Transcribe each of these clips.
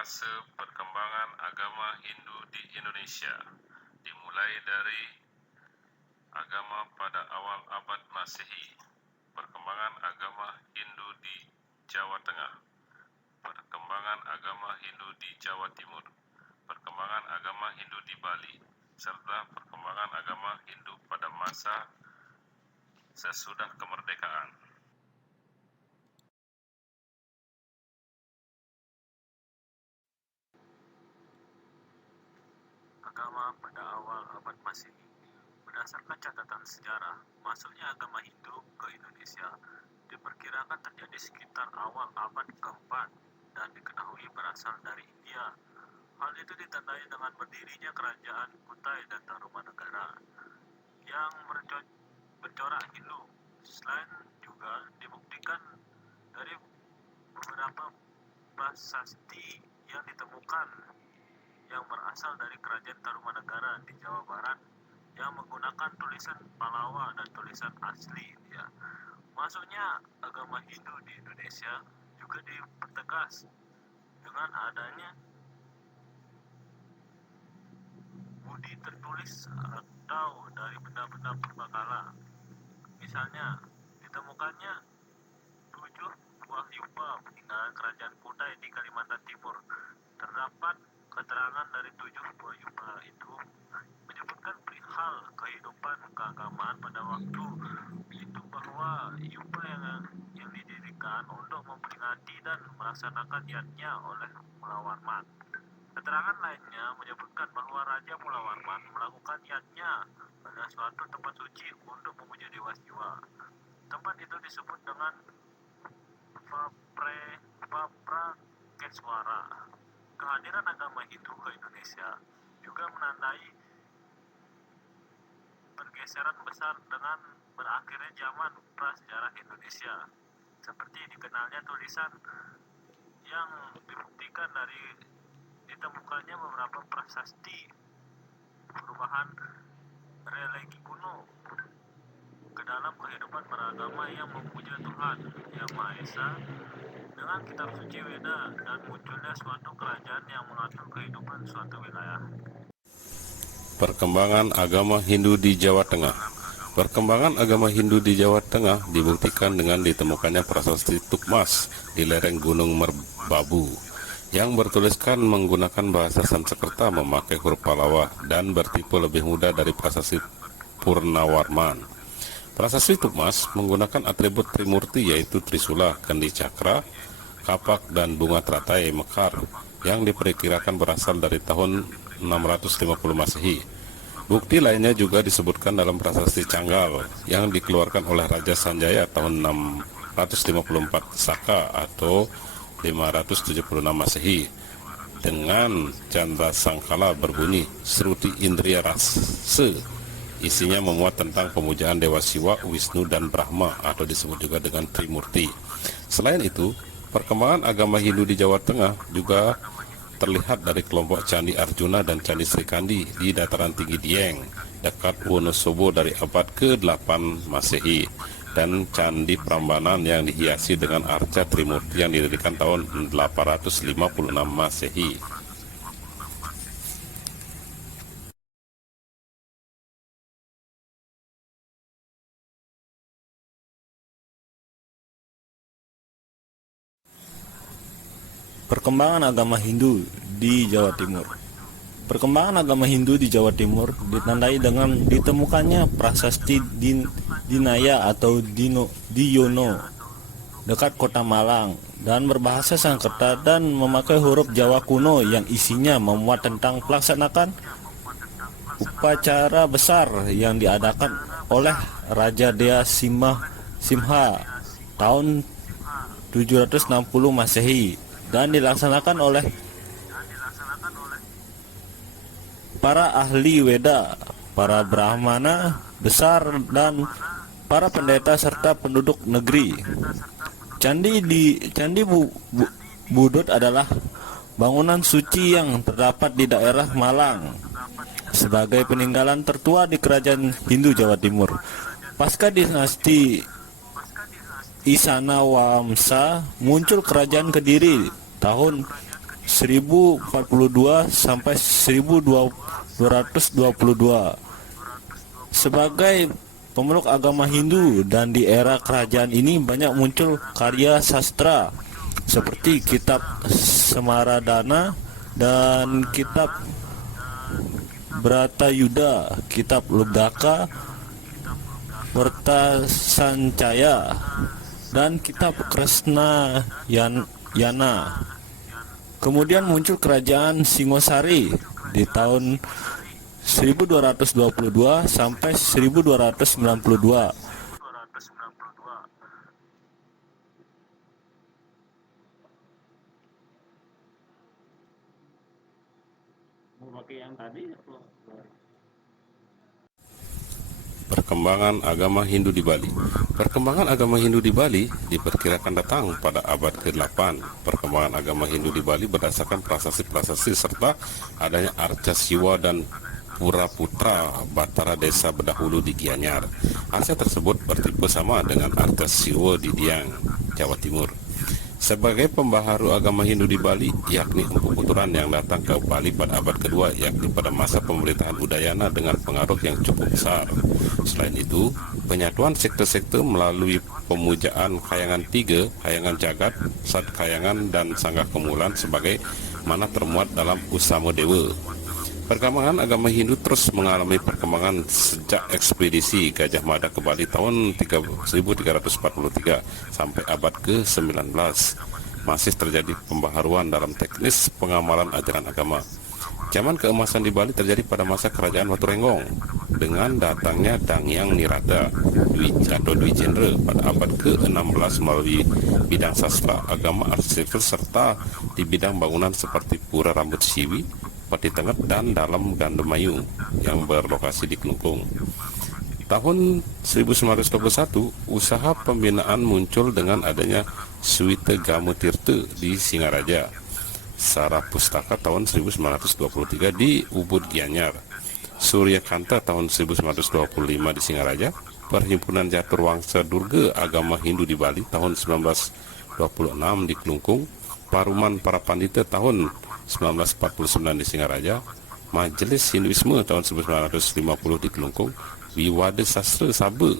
Fase perkembangan agama Hindu di Indonesia dimulai dari agama pada awal abad Masehi, perkembangan agama Hindu di Jawa Tengah, perkembangan agama Hindu di Jawa Timur, perkembangan agama Hindu di Bali, serta perkembangan agama Hindu pada masa sesudah kemerdekaan. Agama pada awal abad Masehi. Berdasarkan catatan sejarah, masuknya agama Hindu ke Indonesia diperkirakan terjadi sekitar awal abad keempat dan diketahui berasal dari India. Hal itu ditandai dengan berdirinya kerajaan Kutai dan Tarumanegara yang bercorak Hindu. Selain juga dibuktikan dari beberapa prasasti yang ditemukan yang berasal dari kerajaan Tarumanegara di Jawa Barat yang menggunakan tulisan Palawa dan tulisan asli India. Masuknya agama Hindu di Indonesia juga dipertegas dengan adanya budi tertulis atau dari benda-benda purbakala. Misalnya, ditemukannya 7 buah yupa peninggalan kerajaan Kutai di Kalimantan Timur. Terdapat keterangan dari 7 buah yupa itu menyebutkan perihal kehidupan keagamaan pada waktu itu, bahwa yupa yang didirikan untuk memperingati dan melaksanakan niatnya oleh Mula Warman. Keterangan lainnya menyebutkan bahwa Raja Mula Warman melakukan niatnya pada suatu tempat suci untuk memuja Dewa Siwa. Tempat itu disebut dengan Vaprakeswara. Kehadiran agama Hindu ke Indonesia juga menandai pergeseran besar dengan berakhirnya zaman prasejarah Indonesia, seperti dikenalnya tulisan yang dibuktikan dari ditemukannya beberapa prasasti perubahan religi kuno ke dalam kehidupan beragama yang memuja Tuhan Yang Maha Esa dengan kitab suci Weda, dan munculnya suatu kerajaan yang mengatur kehidupan suatu wilayah. Perkembangan agama Hindu di Jawa Tengah. Perkembangan agama Hindu di Jawa Tengah dibuktikan dengan ditemukannya prasasti Tukmas di lereng Gunung Merbabu yang bertuliskan menggunakan bahasa Sanskerta memakai huruf Palawa dan bertipe lebih mudah dari prasasti Purnawarman. Prasasti Tukmas menggunakan atribut Trimurti, yaitu Trisula, Kendi Cakra, kapak, dan bunga teratai mekar yang diperkirakan berasal dari tahun 650 Masehi. Bukti lainnya juga disebutkan dalam prasasti Canggal yang dikeluarkan oleh Raja Sanjaya tahun 654 Saka atau 576 Masehi dengan candra sangkala berbunyi Sruti Indriya Rasa. Isinya memuat tentang pemujaan Dewa Siwa, Wisnu, dan Brahma atau disebut juga dengan Trimurti. Selain itu, perkembangan agama Hindu di Jawa Tengah juga terlihat dari kelompok Candi Arjuna dan Candi Srikandi di dataran tinggi Dieng dekat Wonosobo dari abad ke-8 Masehi, dan Candi Prambanan yang dihiasi dengan arca Trimurti yang didirikan tahun 856 Masehi. Perkembangan agama Hindu di Jawa Timur. Perkembangan agama Hindu di Jawa Timur ditandai dengan ditemukannya prasasti Dinaya atau Diyono dekat kota Malang dan berbahasa Sanskerta dan memakai huruf Jawa kuno yang isinya memuat tentang pelaksanaan upacara besar yang diadakan oleh Raja Dea Simha tahun 760 Masehi dan dilaksanakan oleh para ahli Weda, para Brahmana besar, dan para pendeta serta penduduk negeri. Candi Budut adalah bangunan suci yang terdapat di daerah Malang sebagai peninggalan tertua di kerajaan Hindu Jawa Timur. Pasca dinasti Isana Wamsa muncul kerajaan Kediri tahun 1042 sampai 1222. Sebagai pemeluk agama Hindu dan di era kerajaan ini banyak muncul karya sastra seperti kitab Semaradana dan kitab Bratayuda, kitab Lubdaka, Wertasancaya, dan kitab Kresna Yana. Kemudian muncul kerajaan Singosari di tahun 1222 sampai 1292. Perkembangan agama Hindu di Bali. Perkembangan agama Hindu di Bali diperkirakan datang pada abad ke-8. Perkembangan agama Hindu di Bali berdasarkan prasasti-prasasti serta adanya Arca Siwa dan Pura Putra Batara desa berdahulu di Gianyar. Arca tersebut bertipe sama dengan Arca Siwa di Diang, Jawa Timur. Sebagai pembaharu agama Hindu di Bali, yakni Empu Puturan yang datang ke Bali pada abad kedua, yakni pada masa pemerintahan Udayana dengan pengaruh yang cukup besar. Selain itu, penyatuan sekte-sekte melalui pemujaan Kayangan Tiga, Kayangan Jagat, Sat Kayangan, dan Sangga Kemulan sebagai mana termuat dalam Usama Dewa. Perkembangan agama Hindu terus mengalami perkembangan sejak ekspedisi Gajah Mada ke Bali tahun 1343 sampai abad ke-19. Masih terjadi pembaharuan dalam teknis pengamalan ajaran agama. Zaman keemasan di Bali terjadi pada masa kerajaan Watu Renggong dengan datangnya Dangyang Nirada atau Dwi Jendra pada abad ke-16 melalui bidang sastra, agama, arsitektur, serta di bidang bangunan seperti Pura Rambut Siwi, Pati Tengah, dan Dalam Gandemayu yang berlokasi di Kelungkung. Tahun 1921, usaha pembinaan muncul dengan adanya Suwite Gamu Tirta di Singaraja, Sara Pustaka tahun 1923 di Ubud Gianyar, Surya Kanta tahun 1925 di Singaraja, Perhimpunan Jatur Wangsa Durga Agama Hindu di Bali tahun 1926 di Kelungkung, Paruman Para Pandita tahun 1949 di Singaraja, Majelis Hinduisme tahun 1950 di Kelungkung, Wiwada Sastra Sabah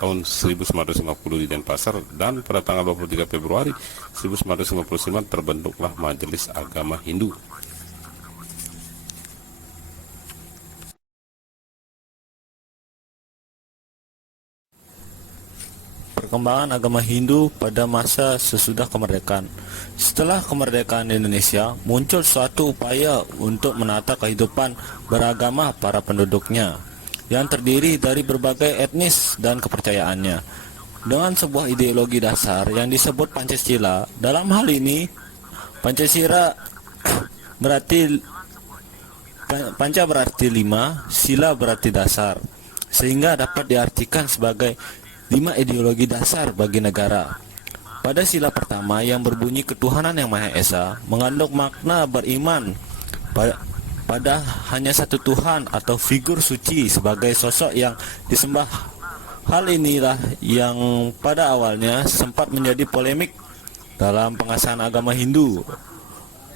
tahun 1950 di Denpasar, dan pada tanggal 23 Februari 1959 terbentuklah Majelis Agama Hindu. Perkembangan agama Hindu pada masa sesudah kemerdekaan. Setelah kemerdekaan Indonesia, muncul suatu upaya untuk menata kehidupan beragama para penduduknya yang terdiri dari berbagai etnis dan kepercayaannya dengan sebuah ideologi dasar yang disebut Pancasila. Dalam hal ini, Pancasila berarti Panca berarti 5, Sila berarti dasar, sehingga dapat diartikan sebagai 5 ideologi dasar bagi negara. Pada sila pertama yang berbunyi ketuhanan yang Maha Esa mengandung makna beriman pada hanya satu Tuhan atau figur suci sebagai sosok yang disembah. Hal inilah yang pada awalnya sempat menjadi polemik dalam pengasahan agama Hindu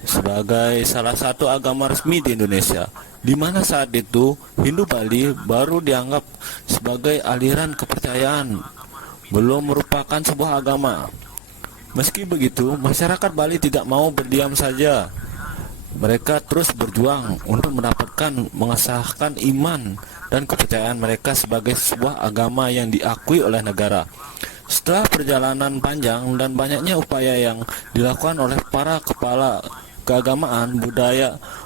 sebagai salah satu agama resmi di Indonesia, di mana saat itu Hindu Bali baru dianggap sebagai aliran kepercayaan, belum merupakan sebuah agama. Meski begitu, masyarakat Bali tidak mau berdiam saja. Mereka terus berjuang untuk mengesahkan iman dan kepercayaan mereka sebagai sebuah agama yang diakui oleh negara. Setelah perjalanan panjang dan banyaknya upaya yang dilakukan oleh para kepala keagamaan,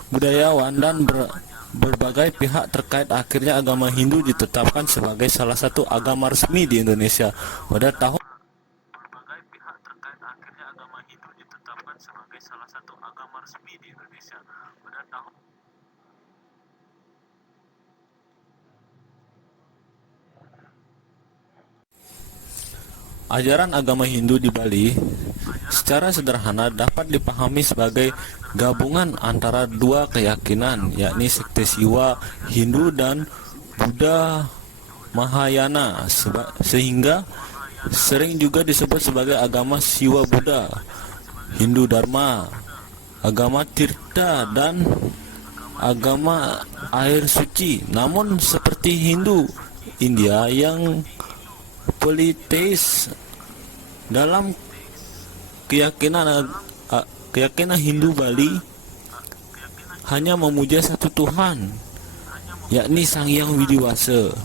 budayawan, dan berbagai pihak terkait, akhirnya agama Hindu ditetapkan sebagai salah satu agama resmi di Indonesia pada tahun Ajaran agama Hindu di Bali secara sederhana dapat dipahami sebagai gabungan antara dua keyakinan, yakni sekte Siwa Hindu dan Buddha Mahayana, sehingga sering juga disebut sebagai agama Siwa Buddha, Hindu Dharma, agama Tirta, dan agama air suci. Namun seperti Hindu India yang politeis, dalam keyakinan Hindu Bali hanya memuja satu Tuhan, yakni Sang Hyang Widiwasa,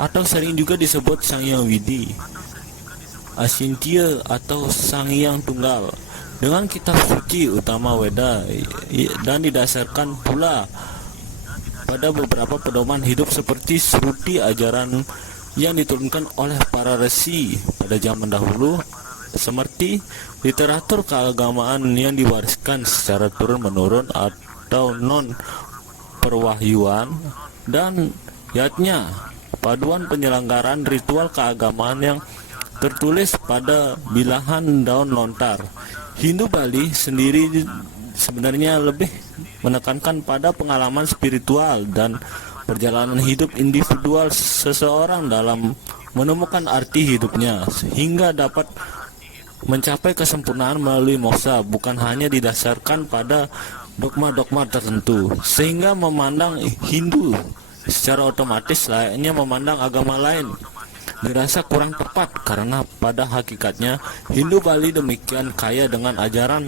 atau sering juga disebut Sang Hyang Widi, Asintya atau Sang Hyang Tunggal, dengan kitab suci utama Weda, dan didasarkan pula pada beberapa pedoman hidup seperti Sruti, ajaran yang diturunkan oleh para resi pada zaman dahulu, seperti literatur keagamaan yang diwariskan secara turun-menurun atau non perwahyuan, dan yatnya, paduan penyelenggaraan ritual keagamaan yang tertulis pada bilahan daun lontar. Hindu Bali sendiri sebenarnya lebih menekankan pada pengalaman spiritual dan perjalanan hidup individual seseorang dalam menemukan arti hidupnya sehingga dapat mencapai kesempurnaan melalui moksa, bukan hanya didasarkan pada dogma-dogma tertentu, sehingga memandang Hindu secara otomatis layaknya memandang agama lain dirasa kurang tepat, karena pada hakikatnya Hindu Bali demikian kaya dengan ajaran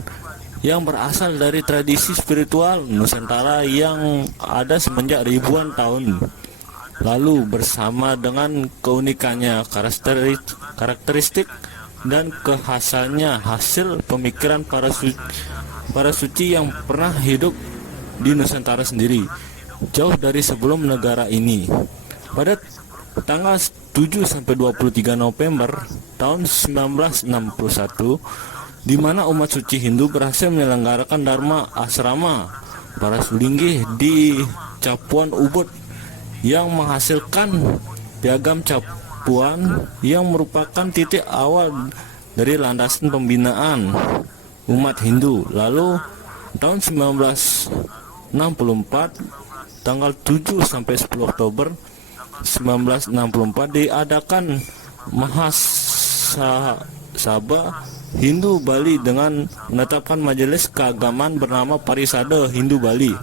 yang berasal dari tradisi spiritual Nusantara yang ada semenjak ribuan tahun lalu, bersama dengan keunikannya, karakteristik dan kekhasannya hasil pemikiran para suci yang pernah hidup di Nusantara sendiri jauh dari sebelum negara ini. Pada tanggal 7 sampai 23 November tahun 1961, di mana umat suci Hindu berhasil menyelenggarakan Dharma Asrama para Sulinggih di Capuan Ubud yang menghasilkan piagam Capuan yang merupakan titik awal dari landasan pembinaan umat Hindu. Lalu tahun 1964, tanggal 7 sampai 10 Oktober 1964 diadakan Mahasabha Hindu Bali dengan menetapkan majelis keagamaan bernama Parisada Hindu Bali.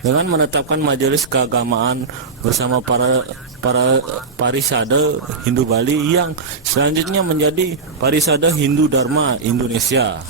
Dengan menetapkan majelis keagamaan bersama para Parisada Hindu Bali yang selanjutnya menjadi Parisada Hindu Dharma Indonesia.